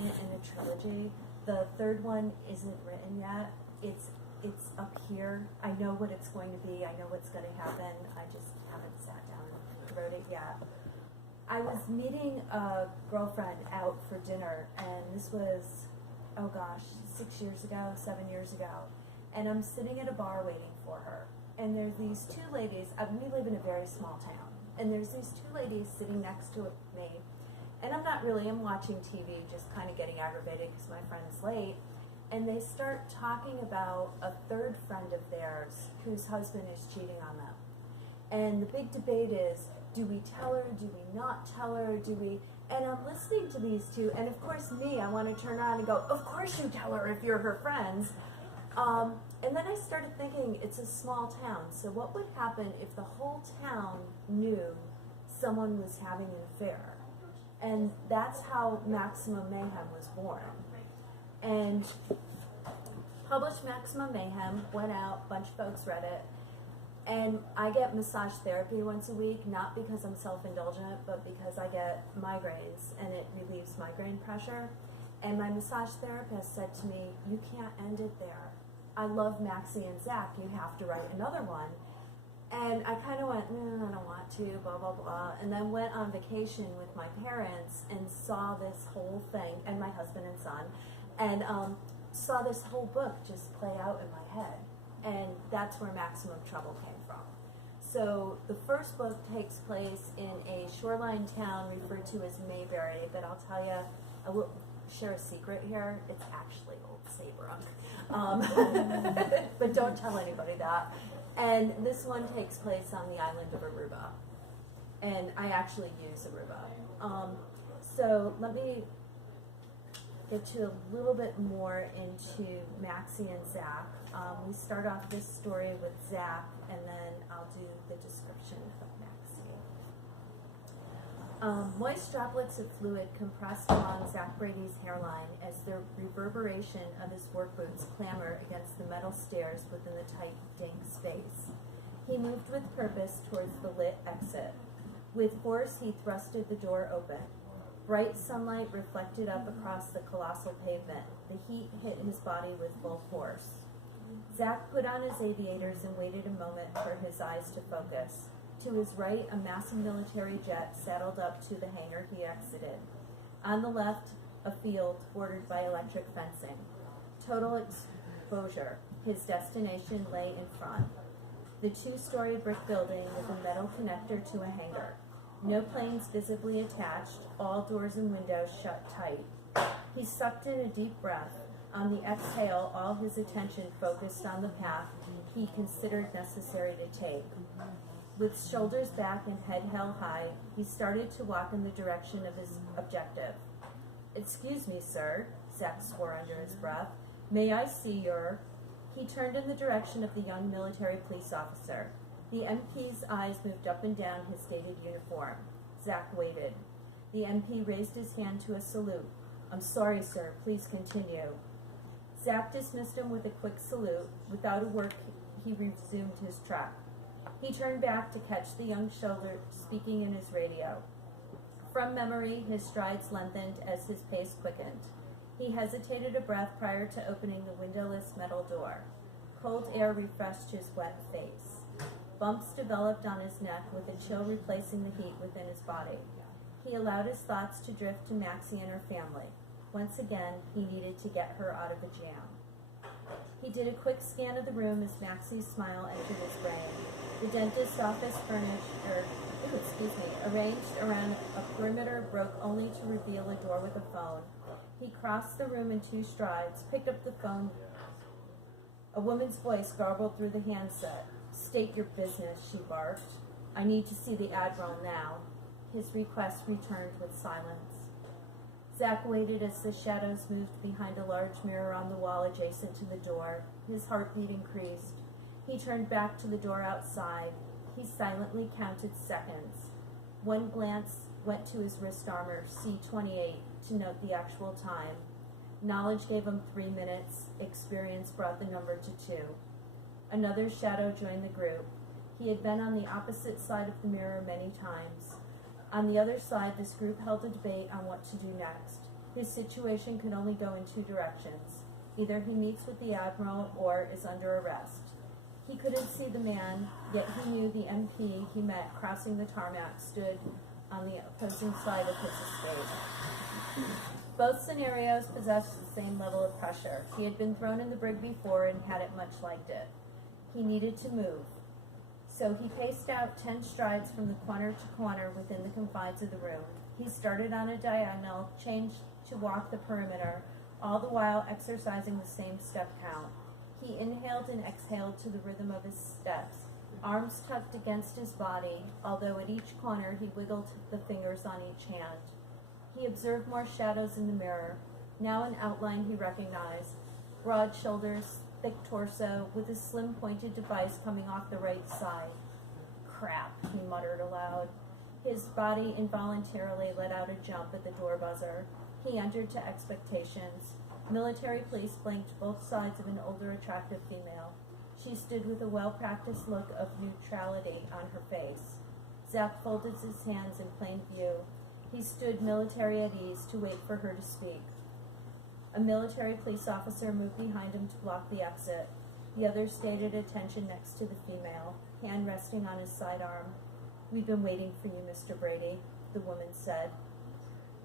second in a trilogy. The third one isn't written yet. It's up here. I know what it's going to be. I know what's going to happen. I just haven't sat down and wrote it yet. I was meeting a girlfriend out for dinner, and this was, oh gosh, 6 years ago, 7 years ago. And I'm sitting at a bar waiting for her. And there's these two ladies. We live in a very small town. And there's these two ladies sitting next to me. And I'm watching TV, just kind of getting aggravated because my friend's late. And they start talking about a third friend of theirs whose husband is cheating on them. And the big debate is, do we tell her, do we not tell her, and I'm listening to these two, and of course me, I want to turn on and go, of course you tell her if you're her friends. And then I started thinking, it's a small town, so what would happen if the whole town knew someone was having an affair? And that's how Maximum Mayhem was born. And published Maximum Mayhem, went out, bunch of folks read it, and I get massage therapy once a week, not because I'm self-indulgent, but because I get migraines, and it relieves migraine pressure. And my massage therapist said to me, you can't end it there. I love Maxie and Zach, you have to write another one. And I kind of went, no, I don't want to, blah, blah, blah. And then went on vacation with my parents and saw this whole thing, and my husband and son, and saw this whole book just play out in my head. And that's where Maximum Trouble came from. So the first book takes place in a shoreline town referred to as Mayberry, but I'll tell you, I will share a secret here. It's actually Old Saybrook. But don't tell anybody that. And this one takes place on the island of Aruba. And I actually use Aruba. So let me get to a little bit more into Maxie and Zach. We start off this story with Zach, and then I'll do the description of Maxie. Moist droplets of fluid compressed along Zach Brady's hairline as the reverberation of his work boots clamor against the metal stairs within the tight, dank space. He moved with purpose towards the lit exit. With force, he thrusted the door open. Bright sunlight reflected up across the colossal pavement. The heat hit his body with full force. Zach put on his aviators and waited a moment for his eyes to focus. To his right, a massive military jet saddled up to the hangar he exited. On the left, a field bordered by electric fencing. Total exposure. His destination lay in front. The two-story brick building with a metal connector to a hangar. No planes visibly attached, all doors and windows shut tight. He sucked in a deep breath. On the exhale, all his attention focused on the path he considered necessary to take. With shoulders back and head held high, he started to walk in the direction of his objective. "Excuse me, sir," Zach swore under his breath. "May I see your—" He turned in the direction of the young military police officer. The MP's eyes moved up and down his dated uniform. Zach waited. The MP raised his hand to a salute. "I'm sorry, sir. Please continue." Zach dismissed him with a quick salute. Without a word, he resumed his trek. He turned back to catch the young shoulder speaking in his radio. From memory, his strides lengthened as his pace quickened. He hesitated a breath prior to opening the windowless metal door. Cold air refreshed his wet face. Bumps developed on his neck with a chill replacing the heat within his body. He allowed his thoughts to drift to Maxie and her family. Once again, he needed to get her out of a jam. He did a quick scan of the room as Maxie's smile entered his brain. The dentist's office arranged around a perimeter broke only to reveal a door with a phone. He crossed the room in 2 strides, picked up the phone. A woman's voice garbled through the handset. "State your business," she barked. "I need to see the Admiral now." His request returned with silence. Zach waited as the shadows moved behind a large mirror on the wall adjacent to the door. His heartbeat increased. He turned back to the door outside. He silently counted seconds. One glance went to his wrist armor, C28, to note the actual time. Knowledge gave him 3 minutes. Experience brought the number to 2. Another shadow joined the group. He had been on the opposite side of the mirror many times. On the other side, this group held a debate on what to do next. His situation could only go in two directions. Either he meets with the Admiral or is under arrest. He couldn't see the man, yet he knew the MP he met crossing the tarmac stood on the opposing side of his escape. Both scenarios possessed the same level of pressure. He had been thrown in the brig before and hadn't much liked it. He needed to move. So he paced out 10 strides from the corner to corner within the confines of the room. He started on a diagonal, changed to walk the perimeter, all the while exercising the same step count. He inhaled and exhaled to the rhythm of his steps, arms tucked against his body, although at each corner he wiggled the fingers on each hand. He observed more shadows in the mirror. Now an outline he recognized, broad shoulders, thick torso, with a slim pointed device coming off the right side. Crap, he muttered aloud. His body involuntarily let out a jump at the door buzzer. He entered to expectations. Military police flanked both sides of an older, attractive female. She stood with a well-practiced look of neutrality on her face. Zach folded his hands in plain view. He stood military at ease to wait for her to speak. A military police officer moved behind him to block the exit. The other stayed at attention next to the female, hand resting on his sidearm. "We've been waiting for you, Mr. Brady," the woman said.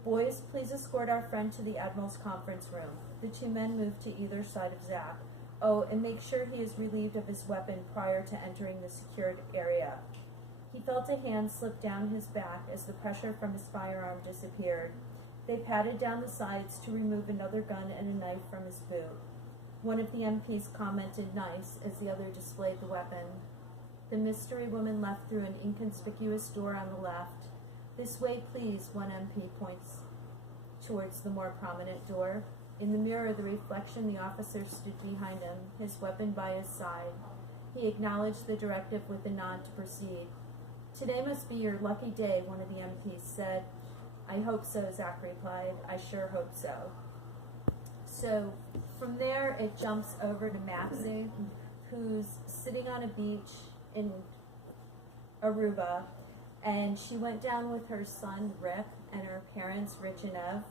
"Boys, please escort our friend to the Admiral's conference room." The two men moved to either side of Zach. "Oh, and make sure he is relieved of his weapon prior to entering the secured area." He felt a hand slip down his back as the pressure from his firearm disappeared. They patted down the sides to remove another gun and a knife from his boot. One of the MPs commented "nice" as the other displayed the weapon. The mystery woman left through an inconspicuous door on the left. "This way, please," one MP points towards the more prominent door. In the mirror, the reflection, the officer stood behind him, his weapon by his side. He acknowledged the directive with a nod to proceed. "Today must be your lucky day," one of the MPs said. "I hope so," Zach replied. "I sure hope so." So from there, it jumps over to Maxie, who's sitting on a beach in Aruba, and she went down with her son, Rick, and her parents, Rich and Ev,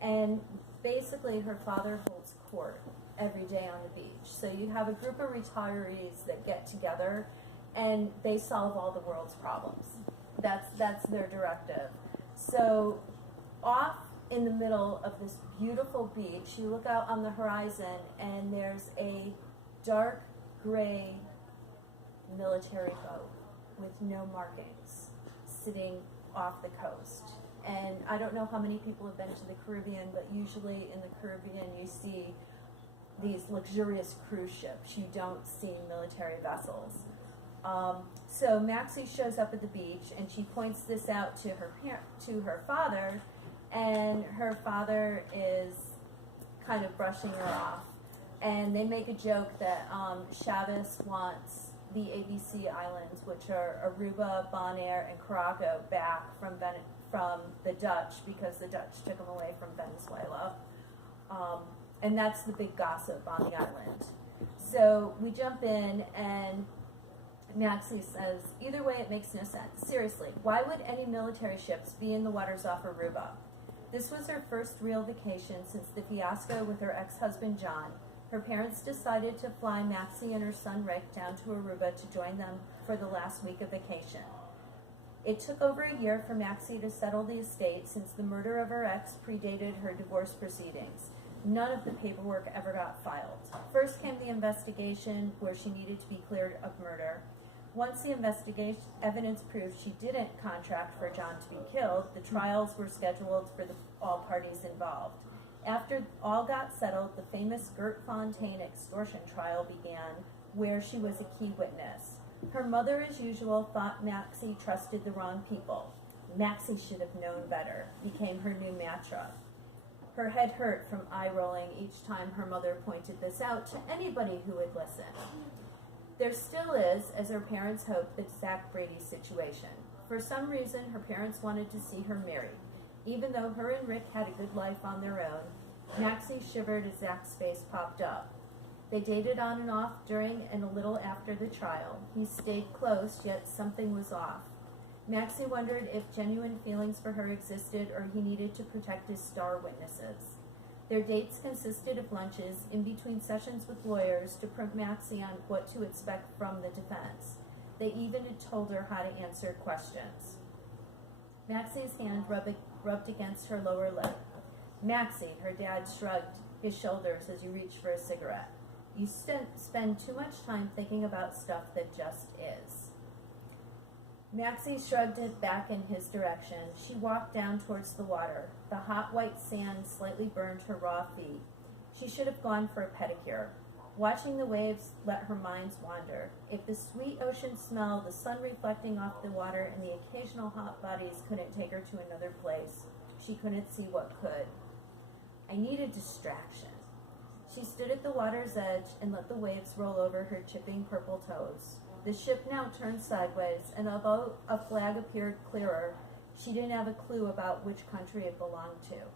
and basically her father holds court every day on the beach. So you have a group of retirees that get together, and they solve all the world's problems. That's their directive. So off in the middle of this beautiful beach, you look out on the horizon, and there's a dark gray military boat with no markings sitting off the coast. And I don't know how many people have been to the Caribbean, but usually in the Caribbean you see these luxurious cruise ships. You don't see military vessels. So Maxie shows up at the beach, and she points this out to her father, and her father is kind of brushing her off. And they make a joke that Chavez wants the ABC Islands, which are Aruba, Bonaire, and Carago, back from the Dutch, because the Dutch took them away from Venezuela. And that's the big gossip on the island. So we jump in, and Maxie says, "Either way, it makes no sense. Seriously, why would any military ships be in the waters off Aruba?" This was her first real vacation since the fiasco with her ex-husband, John. Her parents decided to fly Maxie and her son, Rick, down to Aruba to join them for the last week of vacation. It took over a year for Maxie to settle the estate since the murder of her ex predated her divorce proceedings. None of the paperwork ever got filed. First came the investigation, where she needed to be cleared of murder. Once the investigation evidence proved she didn't contract for John to be killed, the trials were scheduled for all parties involved. After all got settled, the famous Gert Fontaine extortion trial began, where she was a key witness. Her mother, as usual, thought Maxie trusted the wrong people. "Maxie should have known better," became her new mantra. Her head hurt from eye-rolling each time her mother pointed this out to anybody who would listen. There still is, as her parents hoped, the Zach Brady situation. For some reason, her parents wanted to see her married. Even though her and Rick had a good life on their own, Maxie shivered as Zach's face popped up. They dated on and off during and a little after the trial. He stayed close, yet something was off. Maxie wondered if genuine feelings for her existed or he needed to protect his star witnesses. Their dates consisted of lunches in between sessions with lawyers to prep Maxie on what to expect from the defense. They even had told her how to answer questions. Maxie's hand rubbed against her lower lip. Maxie, her dad shrugged his shoulders as he reached for a cigarette. You spend too much time thinking about stuff that just is. Maxie shrugged it back in his direction. She walked down towards the water. The hot white sand slightly burned her raw feet. She should have gone for a pedicure. Watching the waves let her mind wander. If the sweet ocean smell, the sun reflecting off the water, and the occasional hot bodies couldn't take her to another place, she couldn't see what could. I need a distraction. She stood at the water's edge and let the waves roll over her chipping purple toes. The ship now turned sideways, and although a flag appeared clearer, she didn't have a clue about which country it belonged to.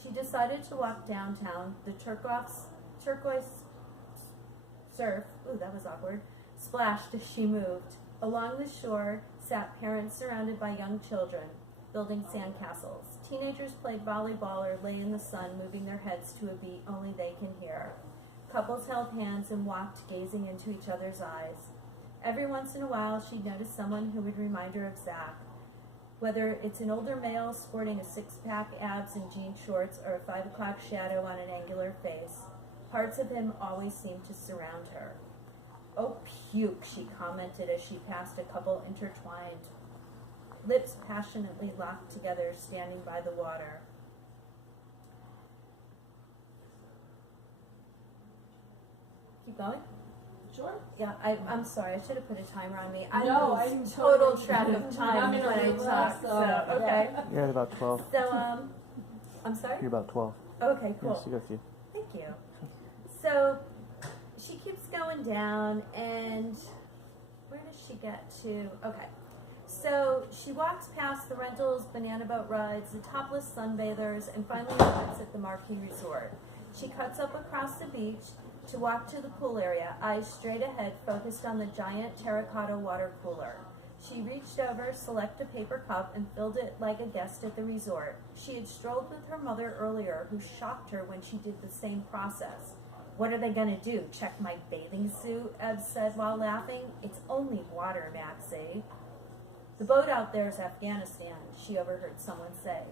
She decided to walk downtown. The turquoise surf, ooh, that was awkward, splashed as she moved. Along the shore sat parents surrounded by young children, building sandcastles. Teenagers played volleyball or lay in the sun, moving their heads to a beat only they can hear. Couples held hands and walked, gazing into each other's eyes. Every once in a while, she'd notice someone who would remind her of Zach. Whether it's an older male sporting a six-pack abs and jean shorts or a 5 o'clock shadow on an angular face, parts of him always seemed to surround her. Oh, puke, she commented as she passed a couple intertwined, lips passionately locked together, standing by the water. Keep going? Sure. Yeah, I'm sorry. I should have put a timer on me. I I'm lose total totally track of time when I talk. So okay. You're at about 12. So I'm sorry. You're about 12. Okay, cool. Yes, you got you. Thank you. So she keeps going down, and where does she get to? Okay. So she walks past the rentals, banana boat rides, the topless sunbathers, and finally arrives at the Marquee Resort. She cuts up across the beach to walk to the pool area, eyes straight ahead, focused on the giant terracotta water cooler. She reached over, selected a paper cup, and filled it like a guest at the resort. She had strolled with her mother earlier, who shocked her when she did the same process. What are they going to do, check my bathing suit? Eb said while laughing. It's only water, Maxie. The boat out there is Afghanistan, she overheard someone say.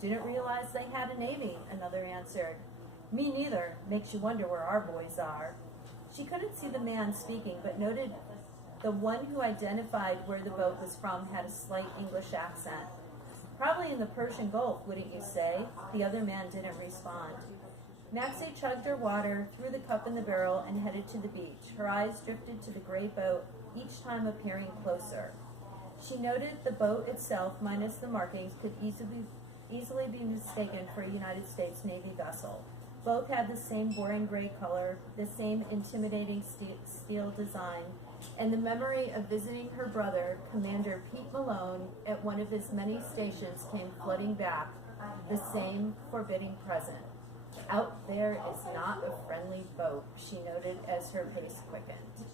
Didn't realize they had a navy, another answered. Me neither. Makes you wonder where our boys are. She couldn't see the man speaking, but noted the one who identified where the boat was from had a slight English accent. Probably in the Persian Gulf, wouldn't you say? The other man didn't respond. Maxie chugged her water, threw the cup in the barrel, and headed to the beach. Her eyes drifted to the gray boat, each time appearing closer. She noted the boat itself, minus the markings, could easily be mistaken for a United States Navy vessel. Both had the same boring gray color, the same intimidating steel design, and the memory of visiting her brother, Commander Pete Malone, at one of his many stations came flooding back, the same forbidding present. Out there is not a friendly boat, she noted as her pace quickened.